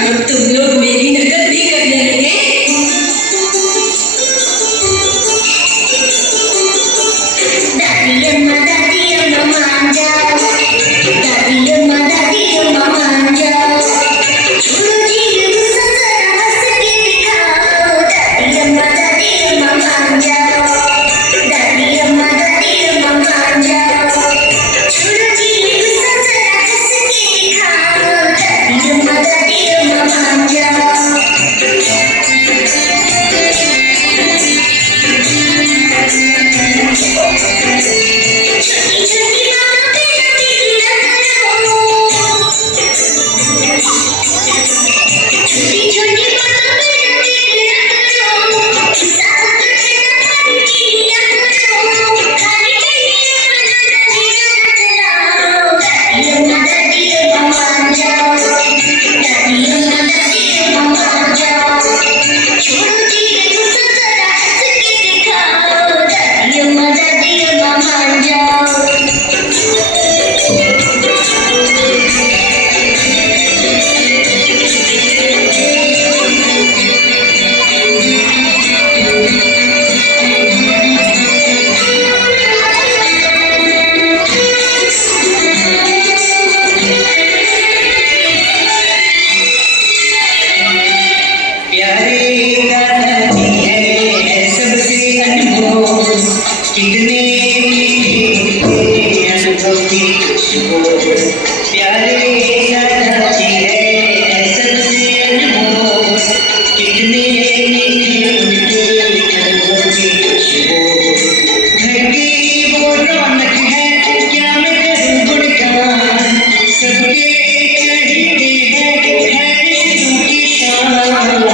अब तुम लोग मेरी नकल भी करने लगे। दादी अम्मा मान जाओ, दादी अम्मा मान जाओ। छोड़ो जी गुस्सा, जरा हंस के दिखाओ। दादी अम्मा मान जाओ, दादी अम्मा मान जाओ। छोड़ो जी गुस्सा, जरा हंस के दिखाओ। दादी अम्मा मान जाओ। छोटी छोटी बातों पे लड़ाई न करो। छोटी छोटी बातों पे लड़ाई न करो। साथ में पानी पिया करो। खाली टाइम में चलाओ। दादी अम्मा मान जाओ, दादी अम्मा मान जाओ। छोड़ो जी गुस्सा, जरा हंस के दिखाओ। दादी अम्मा मान जाओ। प्यारे दादाजी है सबसे अनमोल, कितने मीठे अनुभव की खुशबू। प्यारे दादाजी है सबसे अनमोल, कितने मीठे अनुभव की खुशबू। घर की वो रौनक है, क्या मैं करूं गुणगान। सबके चढ़ते हैं रिश्तों की शान।